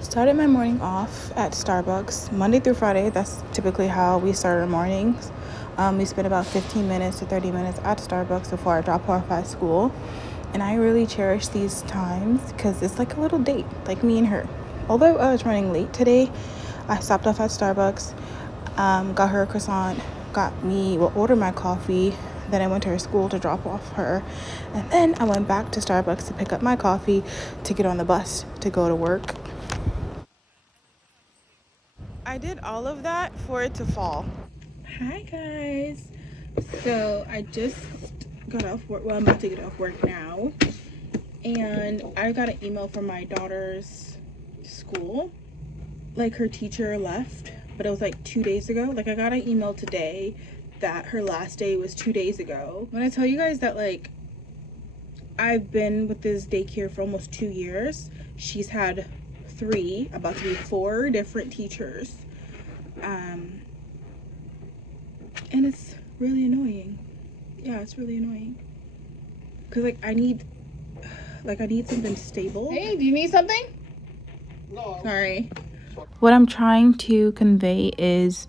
Started my morning off at Starbucks Monday through Friday. That's typically how we start our mornings. We spend about 15 minutes to 30 minutes at Starbucks before I drop off at school. And I really cherish these times because it's like a little date, like me and her. Although I was running late today, I stopped off at Starbucks, got her a croissant, ordered my coffee. Then I went to her school to drop off her. And then I went back to Starbucks to pick up my coffee to get on the bus to go to work. I did all of that for it to fall. Hi guys. So I just got off work. Well, I'm about to get off work now. And I got an email from my daughter's school. Like her teacher left, but it was like 2 days ago. Like I got an email today that her last day was 2 days ago. When I tell you guys that like I've been with this daycare for almost 2 years, she's had 3, about to be 4 different teachers. And it's really annoying. Yeah, it's really annoying. Cause like I need something stable. Hey, do you need something? No. Sorry. What I'm trying to convey is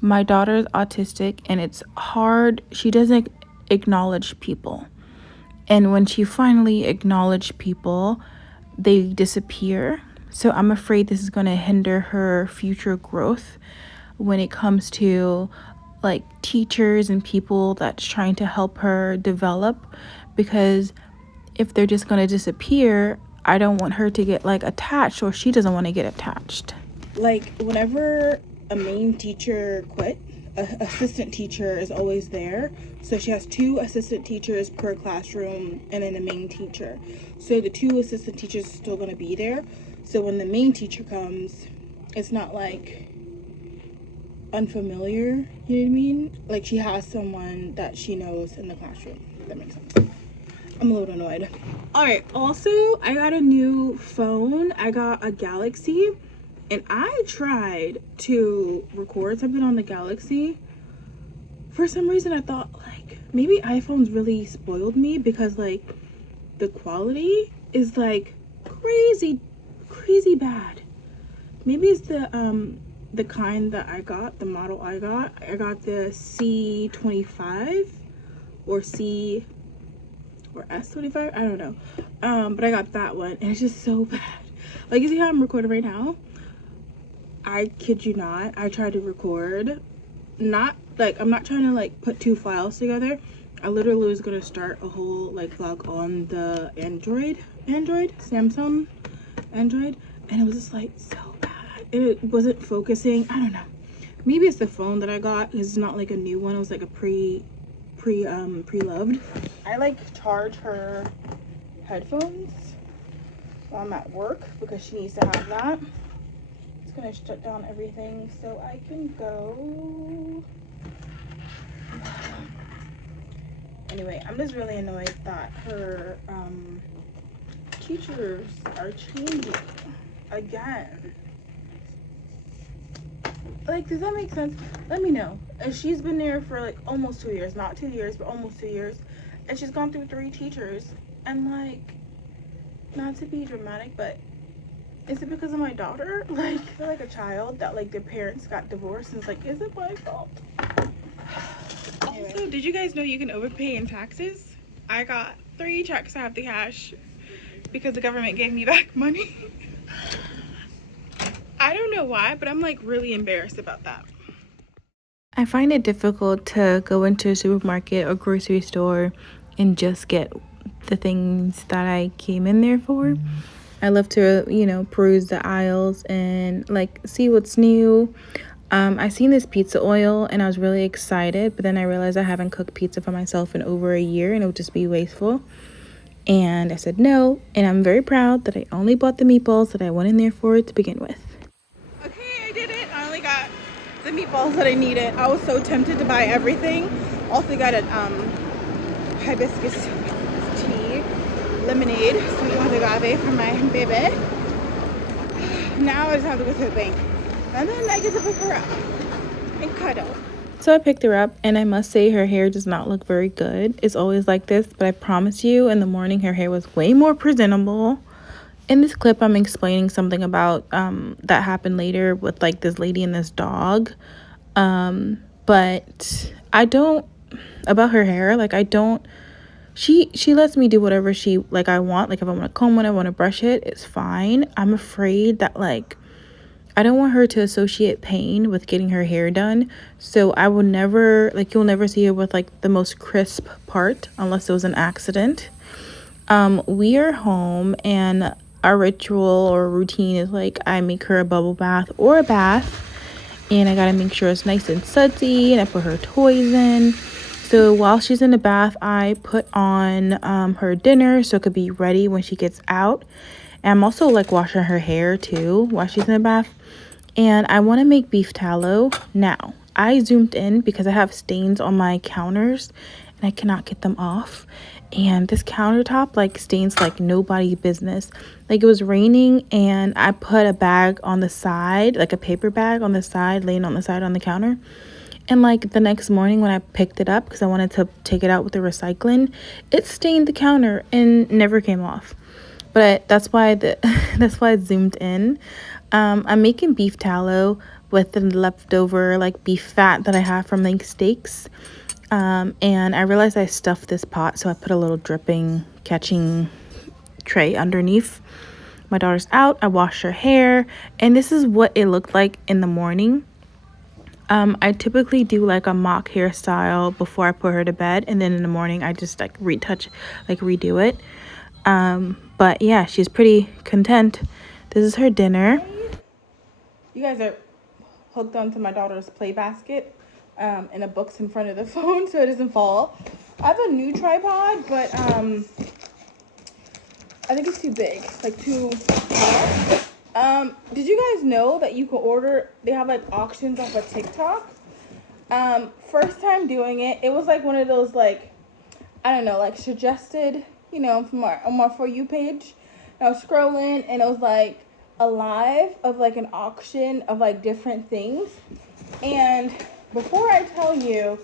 my daughter's autistic and it's hard. She doesn't acknowledge people. And when she finally acknowledged people, they disappear. So I'm afraid this is going to hinder her future growth when it comes to like teachers and people that's trying to help her develop, because if they're just going to disappear, I don't want her to get like attached, or she doesn't want to get attached. Like whenever a main teacher quit, an assistant teacher is always there. So she has 2 assistant teachers per classroom and then a main teacher. So the 2 assistant teachers are still going to be there. So when the main teacher comes, it's not like unfamiliar, you know what I mean? Like she has someone that she knows in the classroom. That makes sense. I'm a little annoyed. Alright, also I got a new phone. I got a Galaxy, and I tried to record something on the Galaxy. For some reason I thought like maybe iPhones really spoiled me, because like the quality is like crazy bad. Maybe it's the kind that I got, the model I got the C25 or C or S25, I don't know, but I got that one and it's just so bad. Like you see how I'm recording right now? I kid you not, I tried to record, not like I'm not trying to like put 2 files together. I literally was gonna start a whole like vlog on the Samsung Android, and it was just like so bad. It wasn't focusing. I don't know. Maybe it's the phone that I got. It's not like a new one. It was like a pre-loved. I like charge her headphones while I'm at work because she needs to have that. It's gonna shut down everything so I can go. Anyway, I'm just really annoyed that her teachers are changing again. Like, does that make sense? Let me know. She's been there for like almost 2 years, not 2 years, but almost 2 years, and she's gone through 3 teachers. And like, not to be dramatic, but is it because of my daughter? Like, I feel like a child that like their parents got divorced and it's like, is it my fault? Also, did you guys know you can overpay in taxes? I got 3 checks I have to cash because the government gave me back money. I don't know why, but I'm like really embarrassed about that. I find it difficult to go into a supermarket or grocery store and just get the things that I came in there for. I love to, peruse the aisles and like see what's new. I seen this pizza oil and I was really excited, but then I realized I haven't cooked pizza for myself in over a year and it would just be wasteful. And I said no, and I'm very proud that I only bought the meatballs that I went in there for to begin with. Okay, I did it. I only got the meatballs that I needed. I was so tempted to buy everything. Also got a hibiscus tea, lemonade, sweet with agave for my baby. Now I just have to go to the bank. And then I get to pick her up and cuddle. So I picked her up, and I must say her hair does not look very good. It's always like this, but I promise you in the morning her hair was way more presentable. In this clip, I'm explaining something about that happened later with like this lady and this dog. But I don't, about her hair, like I don't, she lets me do whatever she like I want. Like if I want to comb it, I want to brush it, it's fine. I'm afraid that like I don't want her to associate pain with getting her hair done. So I will never, like, you'll never see her with like the most crisp part unless it was an accident. We are home and our ritual or routine is like I make her a bubble bath or a bath, and I gotta make sure it's nice and sudsy, and I put her toys in. So while she's in the bath, I put on her dinner so it could be ready when she gets out. And I'm also like washing her hair too while she's in the bath. And I want to make beef tallow. Now, I zoomed in because I have stains on my counters and I cannot get them off. And this countertop like stains like nobody's business. Like it was raining and I put a bag on the side, like a paper bag on the side, laying on the side on the counter. And like the next morning when I picked it up because I wanted to take it out with the recycling, it stained the counter and never came off. But that's why that's why I zoomed in. I'm making beef tallow with the leftover like beef fat that I have from like steaks. And I realized I stuffed this pot, so I put a little dripping catching tray underneath. My daughter's out, I washed her hair, and this is what it looked like in the morning. I typically do like a mock hairstyle before I put her to bed, and then in the morning I just like redo it. But yeah, she's pretty content. This is her dinner. You guys are hooked onto my daughter's play basket, and the book's in front of the phone so it doesn't fall. I have a new tripod, but I think it's too big, like too small. Did you guys know that you can order, they have like auctions off of TikTok? First time doing it, it was like one of those like, I don't know, like suggested, you know, from on my For You page. And I was scrolling and it was like a live of like an auction of like different things. And before I tell you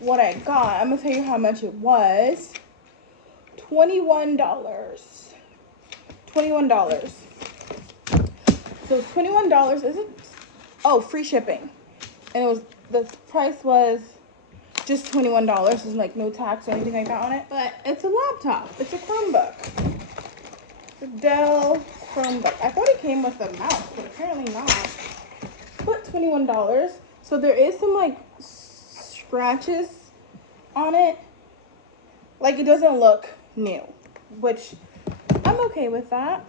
what I got, I'm gonna tell you how much it was. $21. $21. So $21 isn't, oh, free shipping. And it was, the price was just $21. There's like no tax or anything like that on it. But it's a laptop. It's a Chromebook. It's a Dell Chromebook. I thought it came with a mouse, but apparently not. But $21. So there is some like scratches on it. Like it doesn't look new, which I'm okay with that.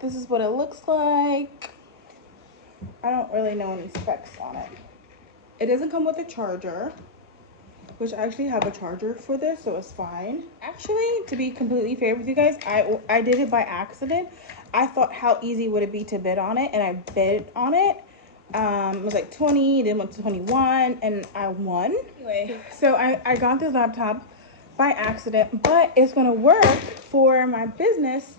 This is what it looks like. I don't really know any specs on it. It doesn't come with a charger, which I actually have a charger for this, so it's fine. Actually, to be completely fair with you guys, I did it by accident. I thought how easy would it be to bid on it, and I bid on it. It was like 20, then went to 21, and I won. Anyway, so I got this laptop by accident, but it's gonna work for my business.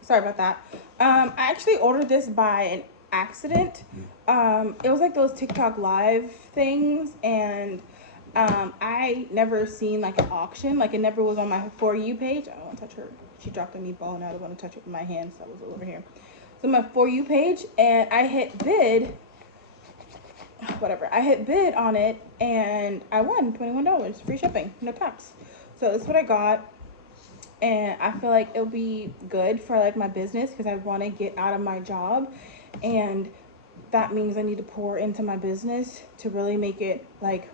Sorry about that. I actually ordered this by an accident. It was like those TikTok live things, and I never seen like an auction. Like it never was on my For You page. I don't want to touch her. She dropped a meatball and I don't want to touch it with my hands. So I was over here. So my For You page, and I hit bid. Whatever. I hit bid on it and I won $21. Free shipping, no tax. So that's what I got. And I feel like it'll be good for like my business because I want to get out of my job, and that means I need to pour into my business to really make it like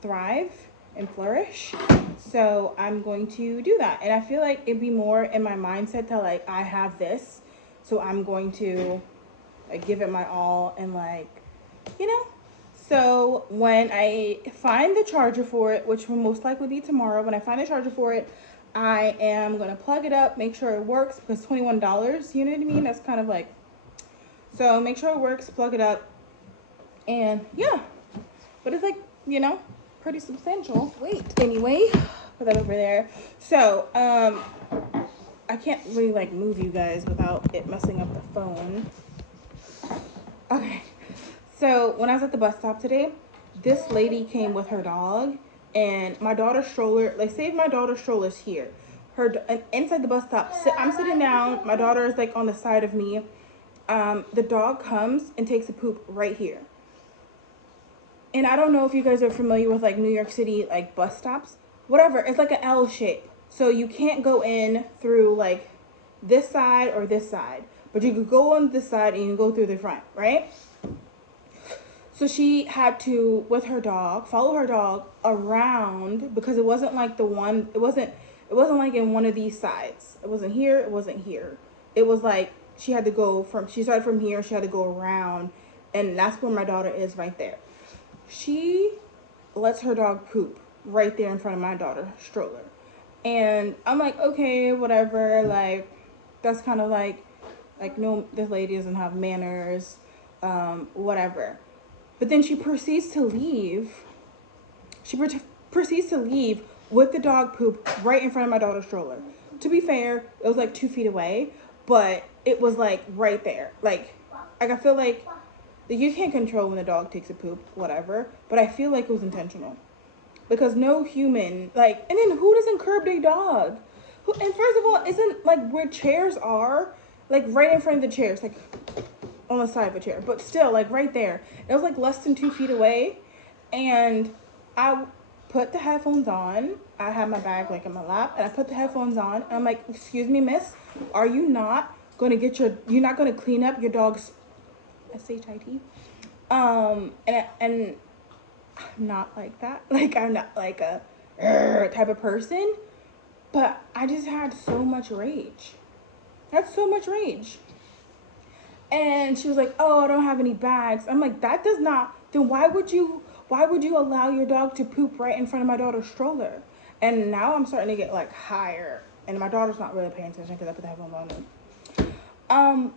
thrive and flourish. So I'm going to do that, and I feel like it'd be more in my mindset to like I have this, so I'm going to like give it my all and like, you know. So when I find the charger for it, which will most likely be tomorrow, when I find the charger for it, I am going to plug it up, make sure it works, because $21, you know what I mean? That's kind of like, so make sure it works, plug it up, and yeah. But it's like, you know, pretty substantial. Wait, anyway, put that over there. So, I can't really like move you guys without it messing up the phone. Okay. So when I was at the bus stop today, this lady came with her dog, and my daughter's stroller, like say if my daughter's stroller is here, inside the bus stop, I'm sitting down, my daughter is like on the side of me, the dog comes and takes a poop right here. And I don't know if you guys are familiar with like New York City like bus stops, whatever, it's like an L shape, so you can't go in through like this side or this side, but you could go on this side and you can go through the front, right? So she had to, with her dog, follow her dog around, because it wasn't like it wasn't like in one of these sides. It wasn't here, it wasn't here. It was like she started from here, she had to go around, and that's where my daughter is right there. She lets her dog poop right there in front of my daughter's stroller. And I'm like, okay, whatever, like, that's kind of like, no, this lady doesn't have manners, whatever. But then she proceeds to leave. Proceeds to leave with the dog poop right in front of my daughter's stroller. To be fair, it was like 2 feet away, but it was like right there. Like I feel like you can't control when the dog takes a poop, whatever. But I feel like it was intentional, because no human, like, and then who doesn't curb their dog? And first of all, isn't like where chairs are, like right in front of the chairs, like on the side of a chair, but still like right there. It was like less than 2 feet away, and I put the headphones on. I had my bag like in my lap, and I put the headphones on, and I'm like, excuse me, miss, are you not going to you're not going to clean up your dog's SHIT? And I'm not like that. Like, I'm not like a type of person, but I just had so much rage. And she was like, oh, I don't have any bags. I'm like, that does not, then why would you allow your dog to poop right in front of my daughter's stroller? And now I'm starting to get like higher, and my daughter's not really paying attention because I put the headphones on.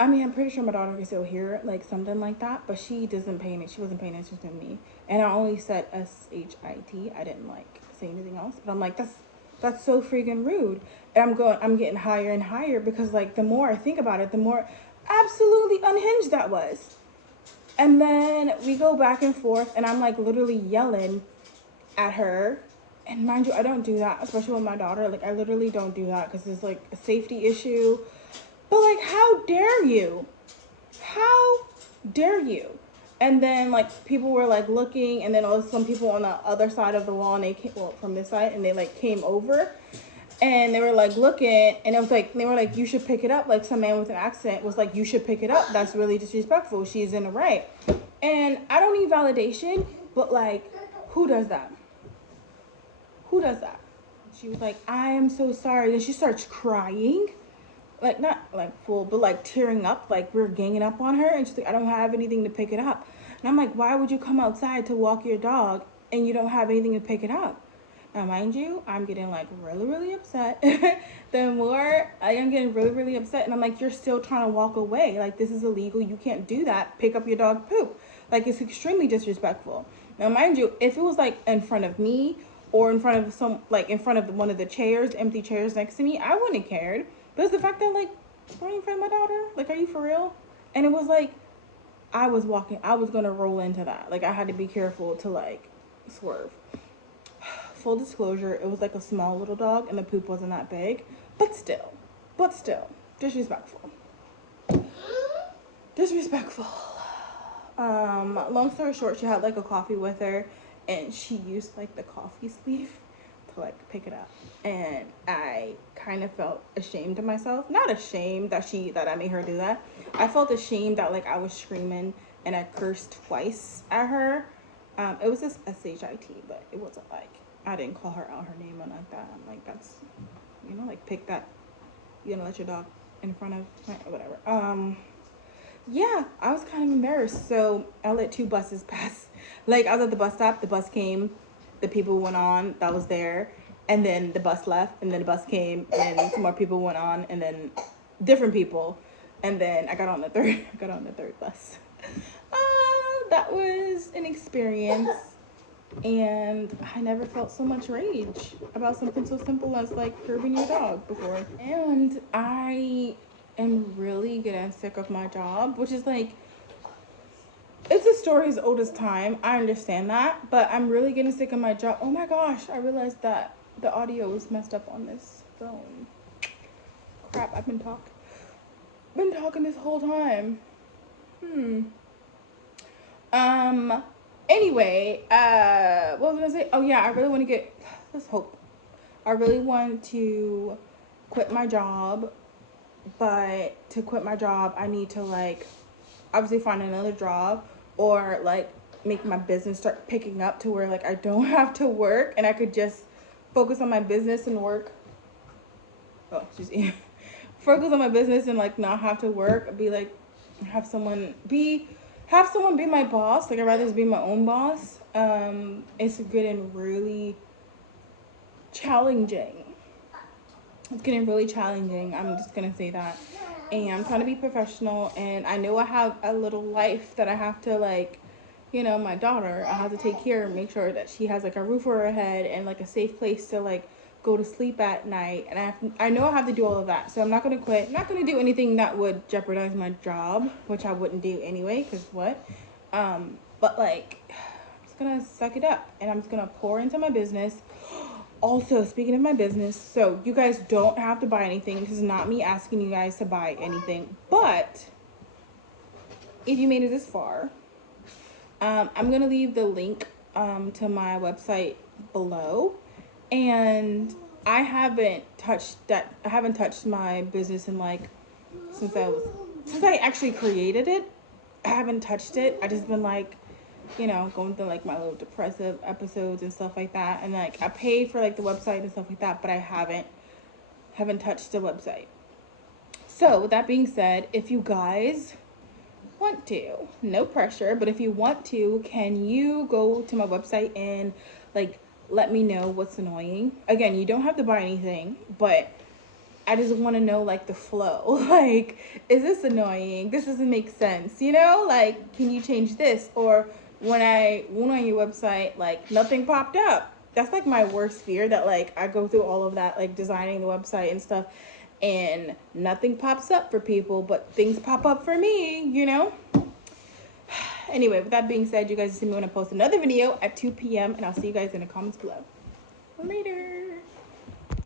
I mean, I'm pretty sure my daughter can still hear like something like that, but she wasn't paying attention to me. And I only said SHIT. I didn't like say anything else, but I'm like, that's so freaking rude. And I'm getting higher and higher, because like the more I think about it, the more absolutely unhinged that was. And then we go back and forth, and I'm like literally yelling at her. And mind you, I don't do that, especially with my daughter. Like, I literally don't do that because it's like a safety issue. But like, how dare you? How dare you? And then like people were like looking, and then some people on the other side of the wall, and they came, well, from this side, and they like came over, and they were like looking, and it was like, they were like, you should pick it up. Like, some man with an accent was like, you should pick it up. That's really disrespectful. She's in the right. And I don't need validation, but like, who does that? She was like, I am so sorry. Then she starts crying. Like, not like full, but like tearing up, like we're ganging up on her, and she's like, I don't have anything to pick it up. And I'm like, why would you come outside to walk your dog and you don't have anything to pick it up? Now, mind you, I'm getting like really, really upset. The more I am getting really, really upset, and I'm like, you're still trying to walk away. Like, this is illegal. You can't do that. Pick up your dog poop. Like, it's extremely disrespectful. Now, mind you, if it was like in front of me, or in front of in front of one of the chairs, empty chairs next to me, I wouldn't have cared. But it's the fact that like, right in front of my daughter, like, are you for real? And it was like, I was gonna roll into that. Like, I had to be careful to like swerve. Full disclosure, it was like a small little dog, and the poop wasn't that big, but still, disrespectful. Long story short, she had like a coffee with her, and she used like the coffee sleeve to like pick it up, and I kind of felt ashamed of myself. Not ashamed that I made her do that. I felt ashamed that like I was screaming and I cursed twice at her. It was just SHIT, but it wasn't like, I didn't call her out her name or like that. I'm like, that's, like, pick that, let your dog in front of whatever. Yeah, I was kind of embarrassed. So I let 2 buses pass. Like, I was at the bus stop, the bus came, the people went on that was there, and then the bus left, and then the bus came, and then some more people went on, and then different people, and then I got on the third bus. That was an experience, and I never felt so much rage about something so simple as like curbing your dog before. And I am really getting sick of my job, which is like, It's a story as old as time. I understand that, but I'm really getting sick of my job. Oh my gosh, I realized that the audio was messed up on this phone. Crap, I've been talking this whole time. Anyway, what was I gonna say? Oh yeah, I really want to get, let's hope. I really want to quit my job, but to quit my job, I need to like obviously find another job, or like make my business start picking up to where like I don't have to work and I could just focus on my business and work. Oh, excuse me. Focus on my business and like not have to work. Be like, have someone be my boss. Like I'd rather just be my own boss. It's getting really challenging. It's getting really challenging. I'm just gonna say that. And I'm trying to be professional, and I know I have a little life that I have to like, you know, my daughter, I have to take care and make sure that she has like a roof over her head and like a safe place to like go to sleep at night. And I know I have to do all of that. So I'm not gonna quit. I'm not gonna do anything that would jeopardize my job, which I wouldn't do anyway, because what? But like, I'm just gonna suck it up and I'm just gonna pour into my business. Also, speaking of my business, so you guys don't have to buy anything. This is not me asking you guys to buy anything, but if you made it this far, I'm gonna leave the link to my website below. And I haven't touched my business in like since I actually created it. I haven't touched it. I just been like, you know, going through like my little depressive episodes and stuff like that. And like I paid for like the website and stuff like that, but I haven't touched the website. So with that being said, if you guys want to, no pressure, but if you want to, can you go to my website and like let me know what's annoying? Again, you don't have to buy anything, but I just want to know like the flow. Like, is this annoying? This doesn't make sense, you know? Like, can you change this? Or when I went on your website, like nothing popped up. That's like my worst fear, that like I go through all of that, like designing the website and stuff, and nothing pops up for people, but things pop up for me, you know? Anyway, with that being said, you guys see me when I post another video at 2 p.m. and I'll see you guys in the comments below. Later.